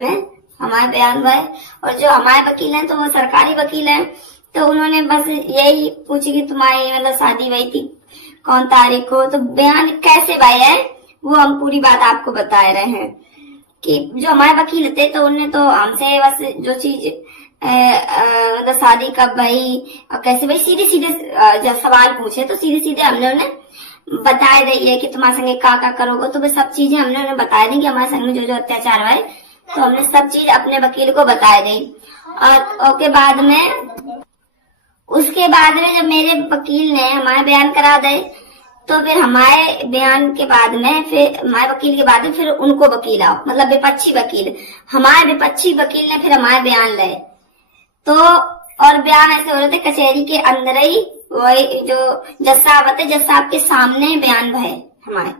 में हमारे बयान हुआ है। और जो हमारे वकील हैं तो वो सरकारी वकील हैं, तो उन्होंने बस यही पूछी कि तुम्हारी मतलब शादी हुई थी कौन तारीख को, तो बयान कैसे भाई है वो हम पूरी बात आपको बता रहे हैं कि जो हमारे वकील थे तो उन्होंने तो हमसे बस जो चीज मतलब शादी कब भाई और कैसे भाई सीधे सीधे जब सवाल पूछे तो सीधे सीधे हमने उन्हें बताए दी है कि तुम्हारे संगे का करोगे, तो वे सब चीजें हमने उन्हें बताया दी कि हमारे संग में जो जो अत्याचार हुआ है, तो हमने सब चीज अपने वकील को बताए दी। और उसके बाद में जब मेरे वकील ने हमारा बयान करा दे, तो फिर हमारे बयान के बाद में फिर हमारे वकील के बाद में फिर उनको वकील आओ, मतलब विपक्षी वकील, हमारे विपक्षी वकील ने फिर हमारे बयान ले, तो और बयान ऐसे हो रहे थे कचहरी के अंदर ही, वही जो जज साहब आते जज साहब के सामने बयान भरे हमारे,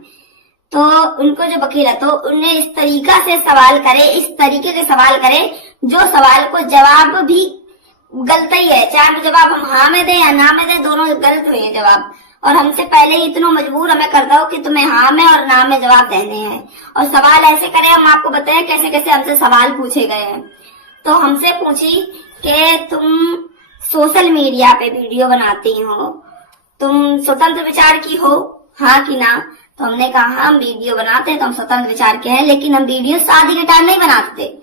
तो उनको जो वकील है तो उन्हें इस तरीका से सवाल करे, इस तरीके के सवाल करे जो सवाल को जवाब भी गलत ही है, चाहे तो जवाब हम हाँ में दें या ना में दें, दोनों गलत हुए हैं जवाब। और हमसे पहले ही इतना मजबूर हमें करता हो कि तुम्हें हाँ में और ना में जवाब देने हैं, और सवाल ऐसे करे, हम आपको बताएं कैसे कैसे हमसे सवाल पूछे गए हैं। तो हमसे पूछी कि तुम सोशल मीडिया पे वीडियो बनाती हो, तुम स्वतंत्र विचार की हो, हाँ कि ना? तो हमने कहा हम वीडियो बनाते हैं तो हम स्वतंत्र विचार के हैं, लेकिन हम वीडियो शादी के टाइम नहीं बनाते,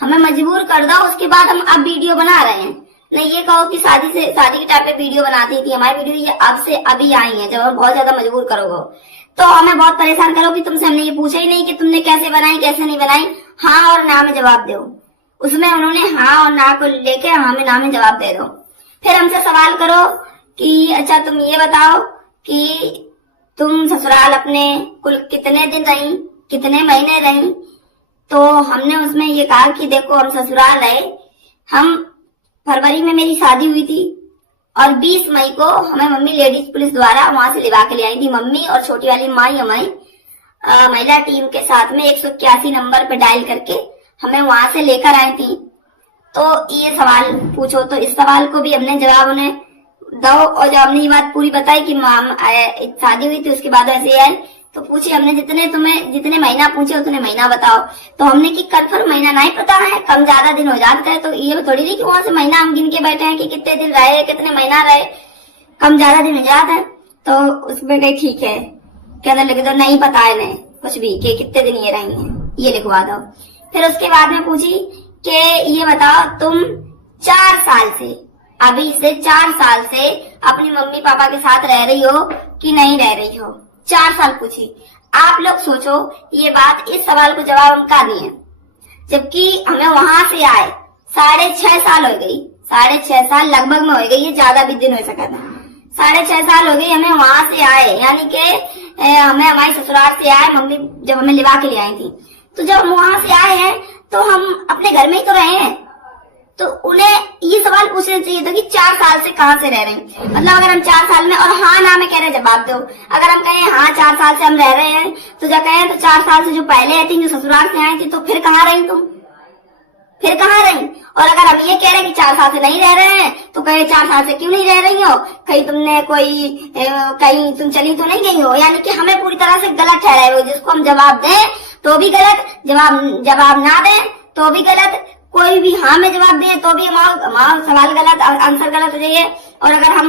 हमें मजबूर कर दो उसके बाद हम अब वीडियो बना रहे हैं। नहीं ये कहो कि शादी के टाइम पे वीडियो बनाती थी, हमारी वीडियो ये अब से अभी आई है, जब हम बहुत ज्यादा मजबूर करोगे तो हमें बहुत परेशान करोगे, तुमसे हमने ये पूछा ही नहीं कि तुमने कैसे बनाई कैसे नहीं बनाई, हाँ और ना में जवाब दो। उसमें उन्होंने हाँ और ना को लेके हाँ में ना में जवाब दे दो। फिर हमसे सवाल करो कि अच्छा तुम ये बताओ कि तुम ससुराल अपने कुल कितने दिन रही, कितने महीने रही, तो हमने उसमें ये कहा कि देखो हम ससुराल रहे, हम फरवरी में मेरी शादी हुई थी और 20 मई को हमें मम्मी लेडीज पुलिस द्वारा वहां से लिवा के ले आई थी, मम्मी और छोटी वाली माई हमारी महिला टीम के साथ में 181 नंबर पे डायल करके हमें वहां से लेकर आई थी। तो ये सवाल पूछो, तो इस सवाल को भी हमने जवाब उन्हें दो, और जब हमने ये बात पूरी बताई कि शादी हुई थी उसके बाद ऐसे आई, तो पूछी हमने जितने महीना पूछे उतने महीना बताओ, तो हमने की कंफर्म महीना नहीं पता है, कम ज्यादा दिन हो जाता है, तो ये थोड़ी नहीं कि वहां से महीना हम गिन के बैठे हैं कि कितने दिन रहे कितने महीना रहे, कम ज्यादा दिन हो जाता है। तो उसमें कही ठीक है, कहने लगे तो नहीं पता है नहीं कुछ भी कि कितने दिन ये रहेंगे, ये लिखवा दो। फिर उसके बाद में पूछी कि ये बताओ तुम 4 साल से, अभी से 4 साल से अपनी मम्मी पापा के साथ रह रही हो कि नहीं रह रही हो, 4 साल पूछी। आप लोग सोचो ये बात, इस सवाल को जवाब हम का दिए, जबकि हमें वहां से आए 6.5 साल हो गई, 6.5 साल लगभग में हो गई, ये ज्यादा भी दिन हो सका था, 6.5 साल हो गई हमें वहां से आए, यानी कि हमें हमारी ससुराल से आए, मम्मी जब हमें लिवा के ले आई थी, तो जब हम वहां से आए हैं तो हम अपने घर में ही तो रहे हैं, तो उन्हें ये सवाल पूछना चाहिए था कि 4 साल से कहाँ से रह रहे हैं, मतलब अगर हम 4 साल में और हाँ ना में कह रहे जवाब दो, अगर हम कहें हाँ 4 साल से हम रह रहे हैं, तो जब कहें तो 4 साल से जो पहले आई थी जो ससुराल से आई थी, तो फिर कहाँ रही तुम, फिर कहाँ रही? और अगर हम ये कह रहे हैं कि 4 साल से नहीं रह रहे हैं, तो कहे 4 साल से क्यों नहीं रह रही हो, कहीं तुमने कहीं तुम चली तो नहीं गई हो, यानी कि हमें पूरी तरह से गलत ठहराए हो, जिसको हम जवाब दें तो भी गलत, जवाब ना दें तो भी गलत, कोई भी हाँ में जवाब दिए तो भी हमारा सवाल गलत, आंसर गलत हो जाइए, और अगर हम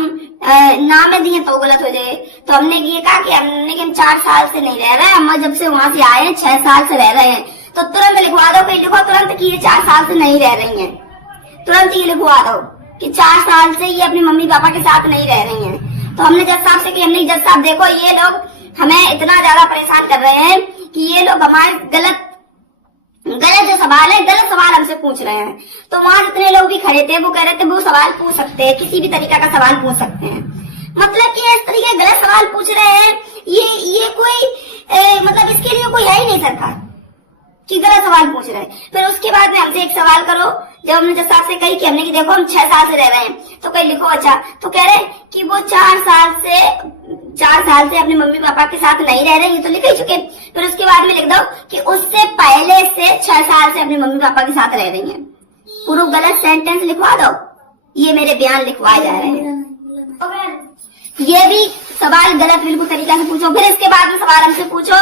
ना में दिए तो गलत हो जाए। तो हमने ये कहा कि हम 4 साल से नहीं रह रहे हैं, हम जब से वहां से आए हैं 6 साल से रह रहे हैं, तो तुरंत लिखवा दो, कहीं लिखो तुरंत कि ये 4 साल से नहीं रह रही हैं, तुरंत ये लिखवा दो कि 4 साल से ये अपनी मम्मी पापा के साथ नहीं रह रही हैं। तो हमने जज साहब से कि हमने जज साहब देखो ये लोग हमें इतना ज्यादा परेशान कर रहे हैं कि ये लोग हमारे गलत जो सवाल है, गलत सवाल हमसे पूछ रहे हैं। तो वहां जितने लोग भी खड़े थे वो कह रहे थे वो सवाल पूछ सकते हैं, किसी भी तरीका का सवाल पूछ सकते हैं, मतलब कि इस तरीके गलत सवाल पूछ रहे हैं, ये कोई मतलब इसके लिए कोई है ही नहीं सरकार कि गलत सवाल पूछ रहे हैं। फिर उसके बाद में हमसे एक सवाल करो, जब हमने जज साहब से कही कि हमने कि देखो हम 6 साल से रह रहे हैं, तो कहीं लिखो अच्छा, तो कह रहे कि वो 4 साल से अपने मम्मी पापा के साथ नहीं रह रहे, ये तो लिख ही चुके। फिर उसके बाद में लिख दो कि उससे पहले से 6 साल से अपने मम्मी पापा के साथ रह रही हैं, पूरा गलत सेंटेंस लिखवा दो, ये मेरे बयान लिखवाए जा रहे हैं। ये भी सवाल गलत बिल्कुल तरीका से पूछो। फिर इसके बाद में सवाल हमसे पूछो,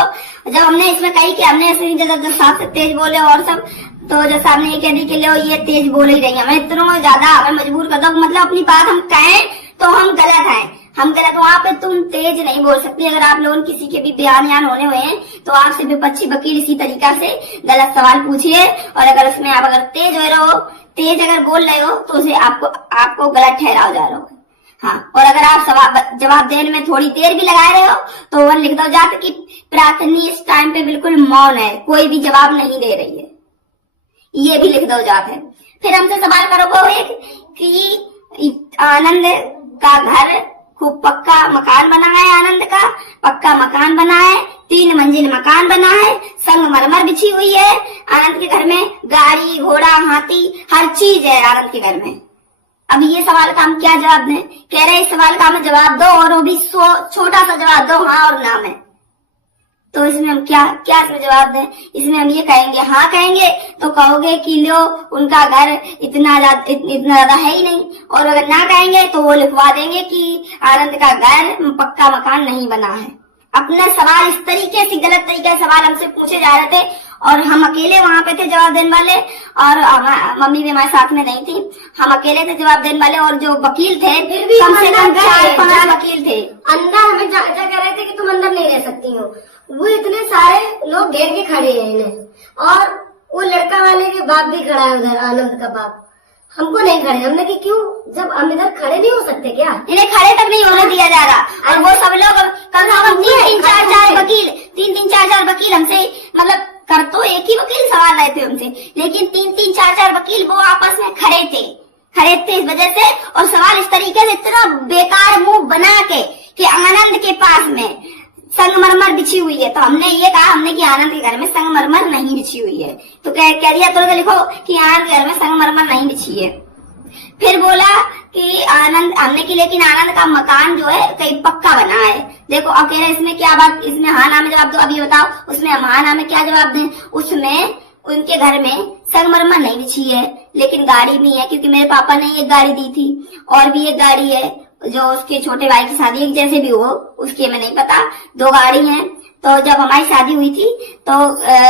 जब हमने इसमें कही कि हमने ऐसे जज साहब से तेज बोले और सब तो जब सामने ये कह दी कि लो ये तेज बोल ही रही है, हमें इतना ज्यादा हमें मजबूर कर दो, मतलब अपनी बात हम कहें तो हम गलत हैं, हम गलत, वहाँ पे तुम तेज नहीं बोल सकती। अगर आप लोगों किसी के भी बयान होने हुए हैं तो आपसे विपक्षी वकील इसी तरीका से गलत सवाल पूछिए, और अगर उसमें आप अगर तेज हो रहे हो, तेज अगर बोल रहे हो तो उसे आपको गलत ठहराओ जा रहा हो। हाँ, और अगर आप जवाब देने में थोड़ी देर भी लगा रहे हो तो वह लिख दो जाते कि प्रार्थनी इस टाइम पे बिल्कुल मौन है, कोई भी जवाब नहीं दे रही है, ये भी लिख दो जाते। फिर हमसे सवाल करो एक कि आनंद का घर खूब पक्का मकान बना है, आनंद का पक्का मकान बना है, 3 मंजिल मकान बना है, संगमरमर बिछी हुई है, आनंद के घर में गाड़ी घोड़ा हाथी हर चीज है आनंद के घर में। अब ये सवाल का हम क्या जवाब दें? कह रहे इस सवाल का हमें जवाब दो, और वो भी छोटा सा जवाब दो, हाँ और ना में। तो इसमें हम क्या इसमें जवाब दें? इसमें हम ये कहेंगे, हाँ कहेंगे तो कहोगे कि लो उनका घर इतना ज्यादा है ही नहीं, और अगर ना कहेंगे तो वो लिखवा देंगे कि आनंद का घर पक्का मकान नहीं बना है। अपना सवाल इस तरीके से गलत तरीके से सवाल हमसे पूछे जा रहे थे, और हम अकेले वहाँ पे थे जवाब देने वाले, और मम्मी भी हमारे साथ में नहीं थी, हम अकेले थे जवाब देने वाले, और जो वकील थे फिर भी कम से कम 4-5 वकील थे। अंदर हमें कह रहे थे कि तुम अंदर नहीं रह सकती हो, वो इतने सारे लोग घेर के खड़े हैं इन्हें, और वो लड़का वाले के बाप भी खड़ा है उधर, आनंद का बाप, हमको नहीं खड़े। हमने कि क्यों, जब हम इधर खड़े नहीं हो सकते क्या? इन्हें खड़े तक नहीं होने दिया जा रहा, और वो सब लोग कम से कम 3-4 वकील हमसे, मतलब कर तो एक ही वकील सवाल रहे थे हमसे, लेकिन 3-4 वकील वो आपस में खड़े थे इस वजह से, और सवाल इस तरीके से इतना बेकार मुंह बना के कि आनंद के पास में संगमरमर बिछी हुई है, तो हमने ये कहा हमने कि आनंद के घर में संगमरमर नहीं बिछी हुई है, तो कह दिया तो लिखो कि आनंद के घर में संगमरमर नहीं बिछी है। फिर बोला कि आनंद हमने की, लेकिन आनंद का मकान जो है कहीं पक्का बना है। देखो अब कह रहे इसमें क्या बात, इसमें हाँ ना में जवाब दो, अभी बताओ उसमें हम हाँ ना में क्या जवाब दें? उसमें उनके घर में संगमरमर नहीं बिछी है, लेकिन गाड़ी भी है, क्योंकि मेरे पापा ने एक गाड़ी दी थी, और भी एक गाड़ी है जो उसके छोटे भाई की शादी एक जैसे भी हो उसकी हमें नहीं पता, 2 गाड़ी हैं। तो जब हमारी शादी हुई थी तो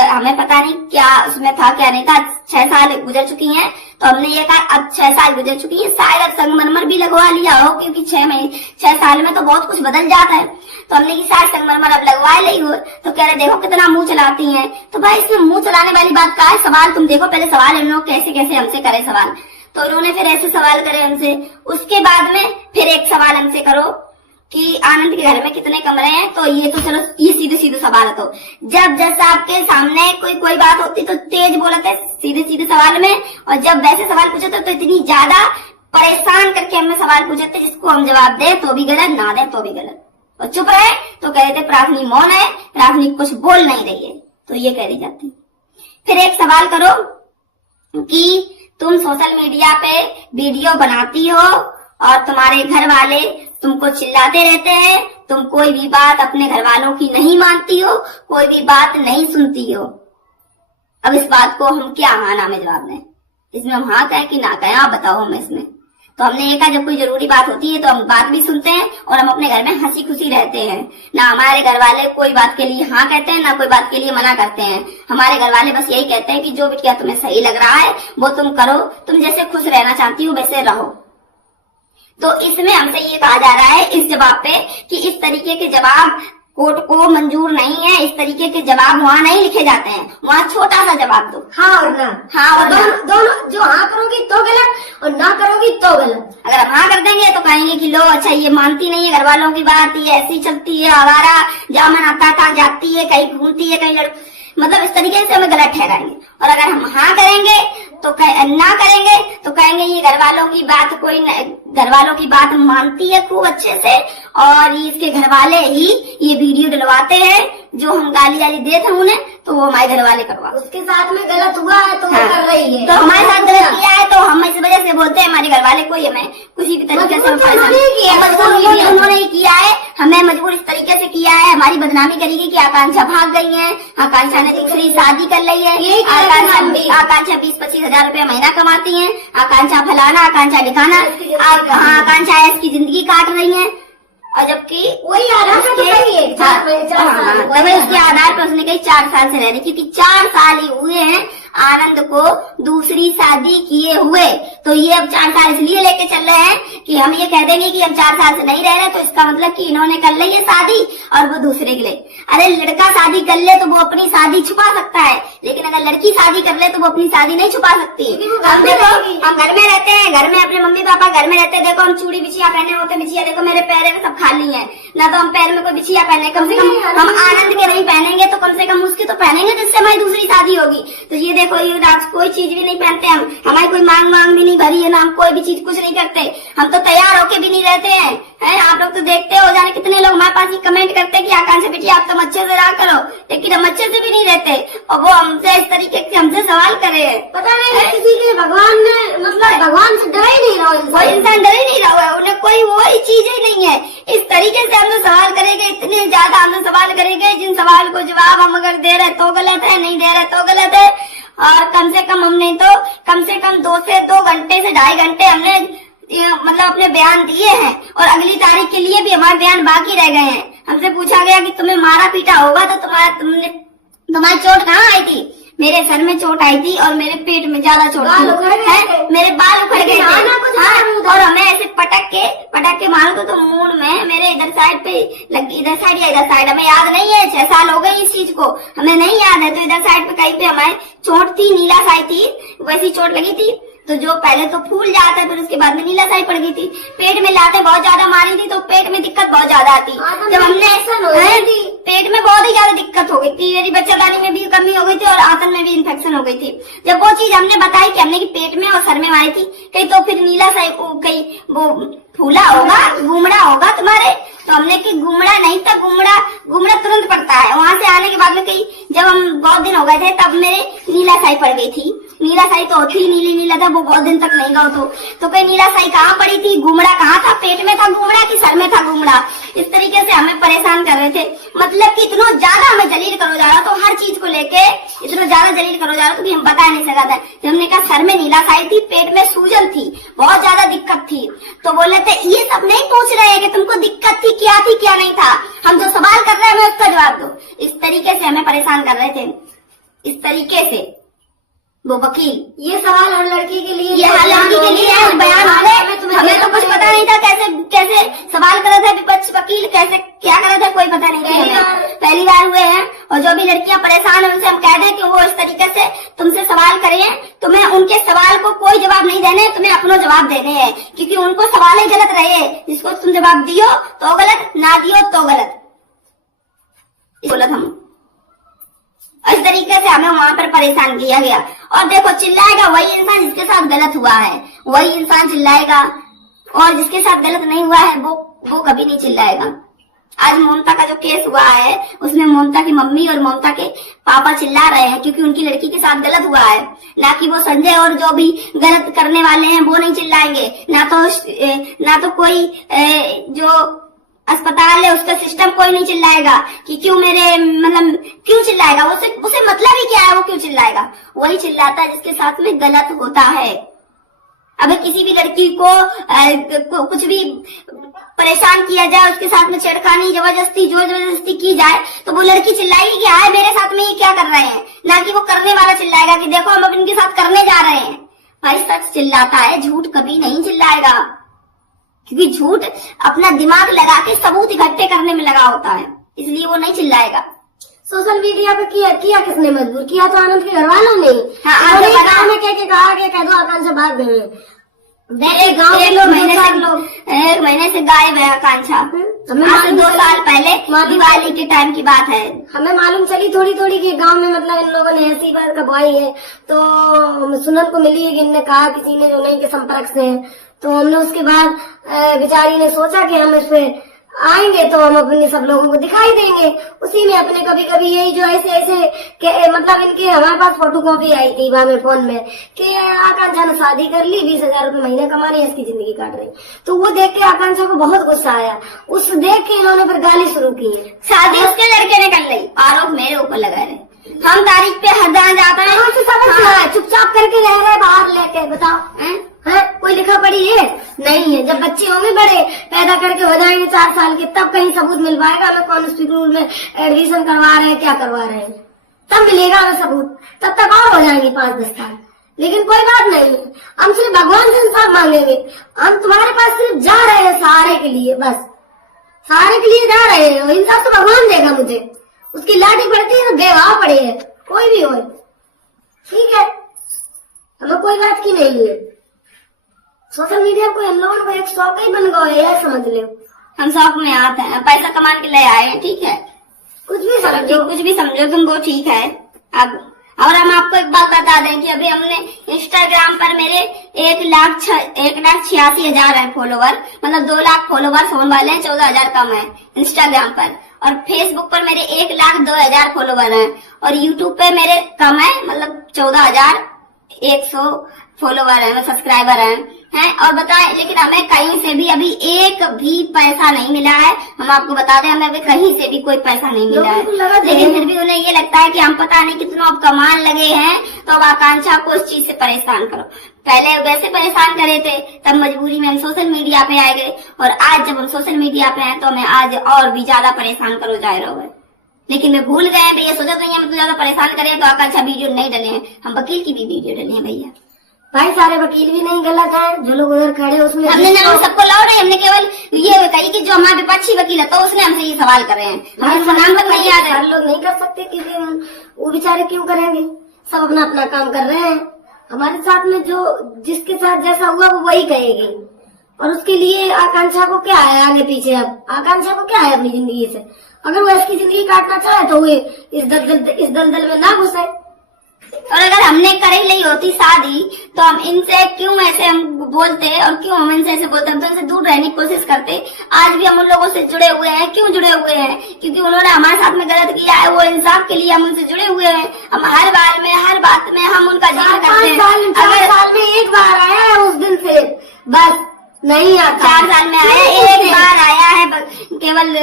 हमें पता नहीं क्या उसमें था क्या नहीं था, 6 साल गुजर चुकी हैं, तो हमने ये कहा अब 6 साल गुजर चुकी है, शायद अब संगमरमर भी लगवा लिया हो, क्योंकि 6 साल में तो बहुत कुछ बदल जाता है, तो हमने की शायद संगमरमर अब लगवा ली हो। तो कह रहे देखो कितना मुंह चलाती हैं। तो भाई इसमें मुंह चलाने वाली बात का है? सवाल तुम देखो, पहले सवाल इन लोग कैसे कैसे हमसे करे सवाल, तो उन्होंने फिर ऐसे सवाल करे हमसे। उसके बाद में फिर एक सवाल हमसे करो कि आनंद के घर में कितने कमरे हैं, तो ये तो चलो ये सीधे सवाल है। तो जब जैसा आपके सामने कोई बात होती तो तेज बोलते सीधे सवाल में, और जब वैसे सवाल पूछे तो इतनी ज्यादा परेशान करके हमें सवाल पूछे थे जिसको हम जवाब दे तो भी गलत, ना दे तो भी गलत, और चुप रहे तो कह रहे थे प्रार्थनी मौन है, प्रार्थनी कुछ बोल नहीं रही है, तो ये कह दी जाती। फिर एक सवाल करो कि तुम सोशल मीडिया पे वीडियो बनाती हो और तुम्हारे घर वाले तुमको चिल्लाते रहते हैं, तुम कोई भी बात अपने घर वालों की नहीं मानती हो, कोई भी बात नहीं सुनती हो। अब इस बात को हम क्या हाँ ना में जवाब दें? इसमें हम हाँ कहें कि ना कहें, आप बताओ हमें इसमें। तो हमने ये कहा जब कोई जरूरी बात होती है तो हम बात भी सुनते हैं और हम अपने घर में हंसी खुशी रहते हैं, ना हमारे घर वाले कोई बात के लिए हाँ कहते हैं ना कोई बात के लिए मना करते हैं। हमारे घर वाले बस यही कहते हैं कि जो बिटिया तुम्हें सही लग रहा है वो तुम करो, तुम जैसे खुश रहना चाहती हो वैसे रहो। तो इसमें हमसे ये कहा जा रहा है इस जवाब पे कि इस तरीके के जवाब कोर्ट को मंजूर नहीं है, इस तरीके के जवाब वहाँ नहीं लिखे जाते हैं, वहाँ छोटा सा जवाब दो, हाँ और ना, हाँ और ना। दोनों जो हाँ करोगी तो गलत और ना करोगी तो गलत। अगर हम हाँ कर देंगे तो कहेंगे कि लो अच्छा ये मानती नहीं है घर वालों की बात, ये ऐसी चलती है, आवारा जहाँ मन आता था जाती है, कहीं घूमती है, कहीं मतलब इस तरीके से हमें गलत ठहराएंगे। और अगर हम हाँ करेंगे तो ना करेंगे तो कहेंगे ये घर वालों की बात घर वालों की बात मानती है खूब अच्छे से, और इसके घर वाले ही ये वीडियो डलवाते हैं जो हम गाली गाली देते हैं उन्हें, तो वो हमारे घर वाले करवा, उसके साथ में गलत हुआ है तो वो हाँ, कर रही है, तो हमारे साथ गलत किया है तो हम इस वजह से बोलते हैं हमारे घर वाले कोई हमें किसी भी तरीके से उन्होंने ही किया है, हमें मजबूर इस तरीके से किया है, हमारी बदनामी करेगी कि आकांक्षा भाग गई है, आकांक्षा ने दूसरी शादी कर ली है, आकांक्षा 20-25 हजार रुपया महीना कमाती है, आकांक्षा फलाना, आकांक्षा दिखाना, आकांक्षा इसकी जिंदगी काट रही है, और जबकि वही आधार उसके आधार पर उसने कही 4 साल से रह रही, क्योंकि 4 साल ही हुए हैं आनंद को दूसरी शादी किए हुए। तो ये अब 4 साल इसलिए लेके चल रहे हैं कि हम ये कह देंगे कि हम 4 साल से नहीं रह रहे, तो इसका मतलब कि इन्होंने कर ली है शादी और वो दूसरे के लिए। अरे लड़का शादी कर ले तो वो अपनी शादी छुपा सकता है, लेकिन अगर लड़की शादी कर ले तो वो अपनी शादी नहीं छुपा सकती। हम देखो, हम घर में रहते हैं, घर में अपने मम्मी पापा घर में रहते हैं, देखो हम चूड़ी बिछिया पहने होते, बिछिया देखो मेरे पैर में सब खाली है ना, तो हम पैर में कोई बिछिया पहने, कम से कम हम आनंद के नहीं पहनेंगे तो कम से कम उसकी तो पहनेंगे जिससे हमारी दूसरी शादी होगी। तो ये देखो ये राज कोई चीज भी नहीं पहनते हम, हमारी कोई मांग भी नहीं भरी है ना, हम कोई भी चीज कुछ नहीं करते, हम तो तैयार होके भी नहीं रहते हैं। आप लोग तो देखते हो, जाने कितने लोग हमारे पास ही कमेंट करते हैं कि आकांक्षा बेटी आप तो अच्छे से रहा करो, लेकिन हम अच्छे से भी नहीं रहते और वो हमसे इस तरीके से हमसे सवाल करे। पता नहीं किसी के भगवान ने मतलब भगवान से डर ही नहीं रहा, कोई इंसान डर ही नहीं रहा है, उन्हें कोई वही चीज ही नहीं है। इस तरीके से हमसे सवाल करेंगे, इतने ज्यादा हमसे सवाल करेंगे जिन सवाल को जवाब हम अगर दे रहे तो गलत है, नहीं दे रहे तो गलत है। और कम से कम हमने तो कम से कम 2 से 2 घंटे से 2.5 घंटे हमने मतलब अपने बयान दिए हैं और अगली तारीख के लिए भी हमारे बयान बाकी रह गए हैं। हमसे पूछा गया कि तुम्हें मारा पीटा होगा तो तुम्हारी चोट कहाँ आई थी? मेरे सर में चोट आई थी और मेरे पेट में ज्यादा चोट है, मेरे बाल उखड़ गए थे और हमें ऐसे पटक के मारो तो मुंह में मेरे इधर साइड पे लगी, इधर साइड या इधर साइड हमें याद नहीं है, 6 साल हो गए इस चीज को हमें नहीं याद है। तो इधर साइड पे कहीं पे हमारी चोट थी, नीला साई थी, वैसी चोट लगी थी। तो जो पहले तो फूल जाता है फिर उसके बाद में नीला साई पड़ गई थी। पेट में लाते बहुत ज्यादा मारी थी तो पेट में दिक्कत बहुत ज्यादा आती। जब हमने पेट में बहुत ही ज्यादा दिक्कत हो गई थी, मेरी बच्चादानी में भी कमी हो गई थी और आंतन में भी इन्फेक्शन हो गई थी। जब वो चीज हमने बताई कि हमने कि पेट में और सर में मारी थी, कहीं तो फिर नीला साई कहीं वो फूला होगा, गुमड़ा होगा तुम्हारे, तो हमने कि गुमड़ा नहीं था, गुमड़ा तुरंत पड़ता है। वहां से आने के बाद में कहीं जब हम बहुत दिन हो गए थे तब मेरे नीला साई पड़ गई थी। नीला साई तो होती नीला था, वो बहुत दिन तक नहीं गया तो कहीं नीला साई कहाँ पड़ी थी, गुमड़ा कहाँ था, पेट में था गुमड़ा कि सर में था गुमड़ा। इस तरीके से हमें परेशान कर रहे थे, मतलब कि इतना ज्यादा हमें जलील करो जा रहा, तो हर चीज को लेके इतना ज्यादा जलील करो जा रहा तो कि हम बता नहीं सका था। जब हमने कहा सर में नीला साई थी, पेट में सूजन थी, बहुत ज्यादा दिक्कत थी, तो बोले थे ये सब नहीं पूछ रहे हैं कि तुमको दिक्कत थी क्या नहीं था, हम जो सवाल कर रहे हैं हमें उसका जवाब दो। इस तरीके से हमें परेशान कर रहे थे, इस तरीके से वो वकील। ये सवाल हर लड़की के लिए, ये हर लड़की के लिए है, बयान हमें तो कुछ पता नहीं था कैसे सवाल कर रहे थे विपक्ष वकील, कैसे क्या कर रहे थे कोई पता नहीं था। पहली बार हुए हैं और जो भी लड़कियां परेशान है उनसे हम कह दें कि वो इस तरीके से तुमसे सवाल करिए, तुम्हें उनके सवाल को कोई जवाब नहीं देने, तुम्हें अपना जवाब देने हैं, क्योंकि उनको सवाल ही गलत रहे। जिसको तुम जवाब दियो तो गलत, ना दियो तो गलत, बोला हम। इस तरीके से हमें वहां पर परेशान किया गया। और देखो चिल्लाएगा वही इंसान जिसके साथ गलत हुआ है, वही इंसान चिल्लाएगा, और जिसके साथ गलत नहीं हुआ है वो कभी नहीं चिल्लाएगा। आज ममता का जो केस हुआ है उसमें ममता की मम्मी और ममता के पापा चिल्ला रहे हैं क्योंकि उनकी लड़की के साथ गलत हुआ है, ना कि वो संजय और जो भी गलत करने वाले हैं वो नहीं चिल्लाएंगे, ना तो कोई जो अस्पताल है उसका सिस्टम कोई नहीं चिल्लाएगा कि क्यों क्यों चिल्लाएगा, उसे मतलब ही क्या है, वो क्यों चिल्लाएगा। वही चिल्लाता है जिसके साथ में गलत होता है। अगर किसी भी लड़की को कुछ भी परेशान किया जाए, उसके साथ में छेड़खानी जबरदस्ती की जाए, तो वो लड़की चिल्लाएगी कि हाय मेरे साथ में ये क्या कर रहे हैं, ना कि वो करने वाला चिल्लाएगा कि देखो हम अब इनके साथ करने जा रहे हैं। भाई सच चिल्लाता है, झूठ कभी नहीं चिल्लाएगा, क्योंकि झूठ अपना दिमाग लगा के सबूत इकट्ठे करने में लगा होता है, इसलिए वो नहीं चिल्लाएगा। सोशल मीडिया पे किया किसने मजबूर किया? तो आनंद के घर वालों ने। हाँ, गाँव में कह दो आकांक्षा बात एक महीने से गायब है आकांक्षा। हमें 2 साल पहले दिवाली के टाइम की बात है, हमें मालूम चली थोड़ी कि गांव में मतलब इन लोगों ने ऐसी बात कबवाई है, तो सुनन को मिली है कि इनने कहा किसी ने जो नहीं के संपर्क से है, तो हमने उसके बाद बेचारी ने सोचा कि हम इस पे आएंगे तो हम अपने सब लोगों को दिखाई देंगे। उसी में अपने कभी यही जो ऐसे मतलब इनके हमारे पास फोटो कॉपी आई थी में फोन में कि आकांक्षा ने शादी कर ली, 20,000 रुपए महीने कमा रही है, इसकी जिंदगी काट रही। तो वो देख के आकांक्षा को बहुत गुस्सा आया, उस देख के इन्होंने फिर गाली शुरू की है। शादी उसके लड़के ने कर ली, आरोप मेरे ऊपर लगा रहे। हम तारीख पे हरदान जाता है, चुपचाप करके रह रहे बाहर लेके, बताओ है कोई लिखा पढ़ी है नहीं है। जब बच्चे होंगे बड़े, पैदा करके हो जाएंगे 4 साल के, तब कहीं सबूत मिल पाएगा हमें कौन स्कूल में एडमिशन करवा रहे हैं, क्या करवा रहे हैं, तब मिलेगा हमें सबूत, तब तक और हो जाएंगे 5-10 साल। लेकिन कोई बात नहीं, हम सिर्फ भगवान से इंसाफ मांगेंगे। हम तुम्हारे पास सिर्फ जा रहे हैं सहारे के लिए, बस सहारे के लिए जा रहे हैं। इंसाफ तो भगवान देगा मुझे, उसकी लाठी पड़ती है तो बेवाह पड़े है, कोई भी हो, ठीक है, हमें कोई बात की नहीं है। सोशल मीडिया को हम लोगों को एक शौक ही बन गया है, यह समझ लो। हम शौक में आते हैं, पैसा कमाने के लिए आए हैं, ठीक है, कुछ भी समझो, कुछ भी समझो तुम, वो ठीक है। अब और हम आपको एक बात बता दें कि अभी हमने इंस्टाग्राम पर मेरे 1,86,000 है फॉलोवर, मतलब 2 लाख फॉलोवर्स होने वाले हैं, 14,000 कम है इंस्टाग्राम पर। और फेसबुक पर मेरे 1,02,000 फॉलोवर हैं, और यूट्यूब पे मेरे कम है, मतलब 14,100 फॉलोवर है, सब्सक्राइबर हैं। और बताएं, लेकिन हमें कहीं से भी अभी एक भी पैसा नहीं मिला है। हम आपको बता दें, हमें अभी कहीं से भी कोई पैसा नहीं मिला है, लेकिन फिर भी उन्हें ये लगता है कि हम पता नहीं कितना अब कमाल लगे हैं, तो अब आकांक्षा को उस चीज से परेशान करो। पहले वैसे परेशान करे थे, तब मजबूरी में हम सोशल मीडिया पे आ गए, और आज जब हम सोशल मीडिया पे हैं तो हमें आज और भी ज्यादा परेशान करो जा रहे हो। लेकिन वे भूल गए हैं भैया, सोचा तो नहीं हम तो ज्यादा परेशान करें तो आकांक्षा वीडियो नहीं डले हैं, हम वकील की भी वीडियो डले हैं भैया। भाई सारे वकील भी नहीं गलत है, जो लोग उधर खड़े उसमें हमने ना सबको लौट रहे, हमने केवल ये कही कि जो हमारे विपक्षी वकील है तो उसने हमसे ये सवाल कर रहे हैं, हमें उसका नाम तक नहीं याद है। हर लोग नहीं कर सकते, क्योंकि वो बेचारे क्यों करेंगे, सब अपना अपना काम कर रहे हैं। हमारे साथ में जो जिसके साथ जैसा हुआ वो वही कहेगी, और उसके लिए आकांक्षा को क्या है आगे पीछे, अब आकांक्षा को क्या है अपनी जिंदगी से। अगर वो इसकी जिंदगी काटना चाहे तो वो इस दलदल में ना घुसे। और अगर हमने कर ही ली होती शादी तो हम इनसे क्यों ऐसे हम बोलते, और क्यों हम इनसे ऐसे बोलते, हम तो इनसे दूर रहने की कोशिश करते। आज भी हम उन लोगों से जुड़े हुए हैं, क्यों जुड़े हुए हैं, क्योंकि उन्होंने हमारे साथ में गलत किया है, वो इंसाफ के लिए हम उनसे जुड़े हुए हैं। हम हर बार में हर बात में हम उनका जिक्र करते हैं। 4 साल में एक बार आया है उस दिन से, बस नहीं आता। 4 साल में आया, एक बार आया है केवल,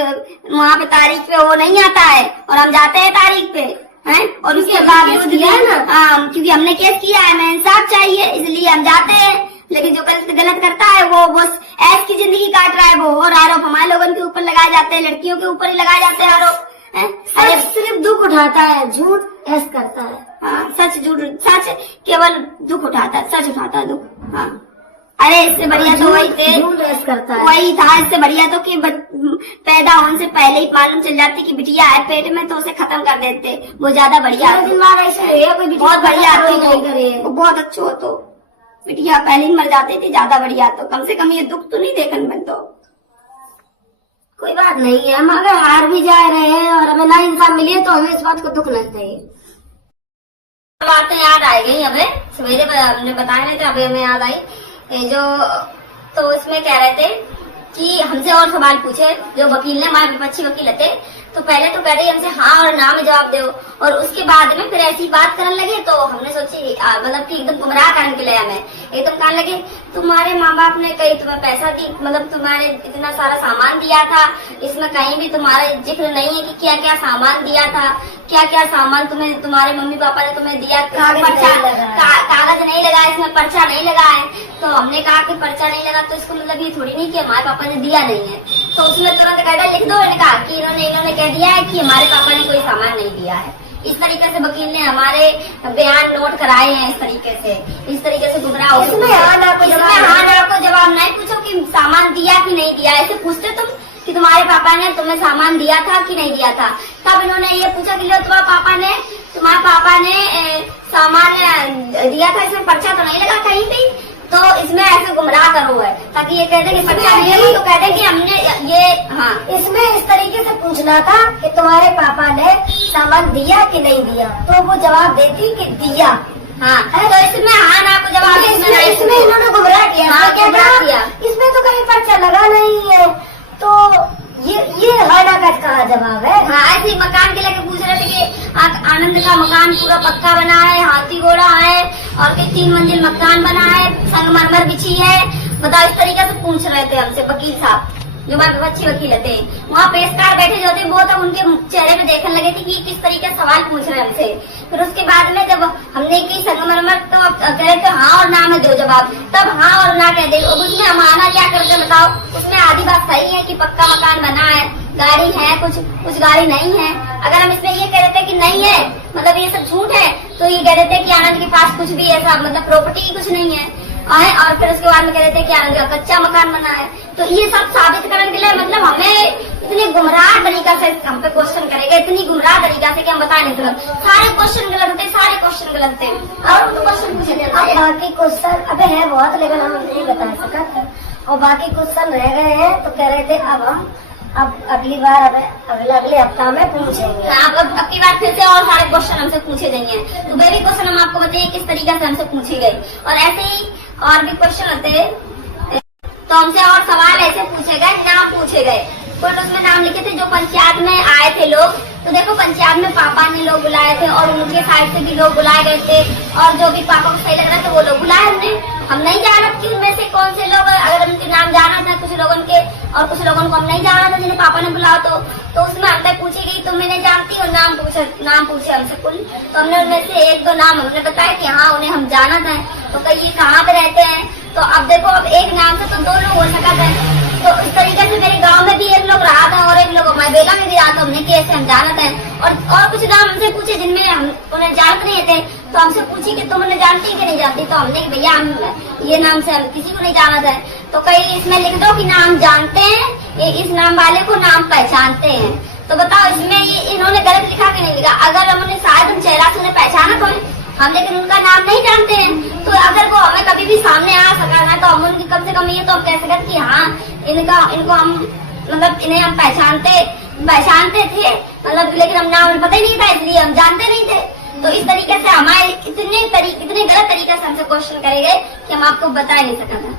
वहाँ पे तारीख पे वो नहीं आता है, और हम जाते हैं तारीख पे हैं, और उसके बावजूद भी क्योंकि हमने केस किया है, हमें इंसाफ चाहिए, इसलिए हम जाते हैं। लेकिन जो गलत करता है वो बस ऐश की जिंदगी काट रहा है वो, और आरोप हमारे लोगों के ऊपर लगाए जाते हैं, लड़कियों के ऊपर ही लगाए जाते हैं आरोप। अरे सिर्फ दुख उठाता है, झूठ ऐश करता है। हाँ, सच झूठ, सच केवल दुख उठाता है, सच उठाता है दुख। हाँ, अरे इससे बढ़िया तो वही थे, करता है, वही था। इससे बढ़िया तो कि पैदा होने से पहले ही मालूम चल जाती कि बिटिया है पेट में, तो उसे खत्म कर देते, वो ज्यादा बढ़िया। बहुत बढ़िया तो, बहुत अच्छो तो बिटिया पहले ही मर जाते थे, ज्यादा बढ़िया। तो कम से कम ये दुख तो नहीं देखने में। तो कोई बात नहीं है, हम अगर हार भी जा रहे हैं और हमें ना इंसाफ मिले तो हमें इस बात को दुख नहीं चाहिए। बातें याद आ गई, हमें सवेरे हमने बताया नहीं थे, अभी हमें याद आई जो। तो इसमें कह रहे थे कि हमसे और सवाल पूछे जो वकील ने, हमारे विपक्षी वकील थे। तो पहले तो कह रहे हमसे हाँ और ना में जवाब दो, और उसके बाद में फिर ऐसी बात करने लगे। तो हमने सोची मतलब कि एकदम गुमराह करने के लिए हमें एकदम कहने लगे तुम्हारे माँ बाप ने कहीं तुम्हें पैसा दी, मतलब तुम्हारे इतना सारा सामान दिया था, इसमें कहीं भी तुम्हारा जिक्र नहीं है कि क्या क्या सामान दिया था, क्या क्या सामान तुम्हें तुम्हारे मम्मी पापा ने तुम्हें दिया। कागज नहीं लगा, इसमें पर्चा नहीं लगा है। तो हमने कहा कि पर्चा नहीं लगा तो इसको मतलब ये थोड़ी नहीं कि हमारे पापा ने दिया नहीं है। तो उसमें तुरंत कायदा लिख दो, मैंने कहा कि इन्होंने कह दिया है कि हमारे पापा ने कोई सामान नहीं दिया है। इस तरीके से वकील ने हमारे बयान नोट कराए हैं, इस तरीके से गुमराह हो। इसमें हाँ ना को जवाब नहीं पूछो कि सामान दिया कि नहीं दिया, ऐसे पूछते तुम कि तुम्हारे पापा ने तुम्हें सामान दिया था कि नहीं दिया था। तब इन्होंने ये पूछा कि लो तुम्हारे पापा ने सामान दिया था, इसमें पर्चा तो नहीं लगा कहीं भी। तो इसमें ऐसे गुमराह करो है ताकि ये कह दे कि पर्चा नहीं है, तो कह दे कि हमने ये। हाँ, इसमें इस तरीके से पूछना था कि तुम्हारे पापा ने सामान दिया कि नहीं दिया, तो वो जवाब देती कि दिया। हाँ, तो इसमें हाँ ना को जवाब, इसमें इन्होंने गुमराह किया। हाँ, गुमराह किया। इसमें तो कहीं पर्चा लगा नहीं है, तो ये हाना का कहा जवाब है। हाँ, ऐसे मकान के लेके पूछ रहे थे कि आनंद का मकान पूरा पक्का बना है, हाथी घोड़ा है, और 3 मंजिल मकान बना है, संगमरमर बिछी है। बताओ, इस तरीके से पूछ रहे थे हमसे वकील साहब, जो हमारे विपक्षी वकील थे। वहाँ पेशकार बैठे जो थे वो तब उनके चेहरे पे देखने लगे थे कि किस तरीके से सवाल पूछ रहे हमसे। फिर उसके बाद में जब हमने की संगमरमर, तो कह रहे थे हाँ और ना में दो जवाब, तब हाँ और ना कह दे। उसमें हम आना क्या करते बताओ, उसमें आधी बात सही है कि पक्का मकान बना है, गाड़ी है, कुछ गाड़ी नहीं है। अगर हम इसमें ये कह देते कि नहीं है, मतलब ये सब झूठ है, तो ये कह देते कि आनंद के पास कुछ भी ऐसा मतलब प्रॉपर्टी कुछ नहीं है। और फिर उसके बाद में कह देते हैं कि आनंद का कच्चा मकान बना है। तो ये सब साबित करने के लिए मतलब हमें इतने गुमराह तरीका से हम पे क्वेश्चन करेगा, इतनी गुमराह तरीका से कि हम बता नहीं सकते। सारे क्वेश्चन गलत थे, सारे क्वेश्चन गलत थे। और तो क्वेश्चन पूछे जाते हैं, बाकी क्वेश्चन अबे है बहुत, लेकिन हम नहीं बता सकते। और बाकी क्वेश्चन रह गए हैं, तो कह रहे थे अब अगली बार अगले हफ्ता में पूछेंगे। हाँ, अब की बार फिर से और सारे क्वेश्चन हमसे पूछे जाएंगे। तो वे भी क्वेश्चन हम आपको बताइए किस तरीके से हमसे पूछे गए, और ऐसे ही और भी क्वेश्चन होते हैं। तो हमसे और सवाल ऐसे पूछे गए, नाम पूछे गए। कुछ उसमें नाम लिखे थे जो पंचायत में आए थे लोग। तो देखो पंचायत में पापा ने लोग बुलाए थे और उनके साइड से भी लोग बुलाए गए थे, और जो भी पापा को सही लग रहा था वो लोग बुलाए हमने। हम नहीं जाना कि उनमें से कौन से लोग, अगर उनके नाम जाना था कुछ लोगों के, और कुछ लोगों को हम नहीं जाना था जिन्हें पापा ने बुलाया। तो उसमें हमसे पूछी गई तुम मैंने जानती हो, नाम पूछे हमसे कुल। तो हमने उनमें से एक दो नाम हमने बताया कि हाँ उन्हें हम जाना था। तो कहीं कहाँ पे रहते हैं, तो अब देखो अब एक नाम से तो 2 लोग हो सकता है। तो इस तरीके से मेरे गांव में भी एक लोग रहा था और एक लोग हमारे बेला में भी रहा था। हमने कैसे हम जाना था, और कुछ नाम हमसे पूछे जिनमें हम उन्हें जानते नहीं थे। तो हमसे पूछी कि तुम उन्हें जानती कि नहीं जानती। तो हमने भैया हम ये नाम से हम किसी को नहीं जाना था। तो कहीं इसमें लिख दो कि नाम जानते हैं, ये इस नाम वाले को नाम पहचानते हैं। तो बताओ इसमें ये इन्होंने गलत लिखा कि नहीं लिखा। अगर हमने शायद हम चेहरा से उन्हें पहचाना तो है, हम लेकिन उनका नाम नहीं जानते हैं। तो अगर वो हमें कभी भी सामने आ सका ना, तो हम उनकी कम से कम ये तो हम कह सकते कि हाँ इनको हम मतलब इन्हें हम पहचानते थे, मतलब लेकिन हम नाम पता ही नहीं था इसलिए हम जानते नहीं थे। तो इस तरीके से हमारे इतने गलत तरीके से हमसे क्वेश्चन करे गए कि हम आपको बता नहीं सका था।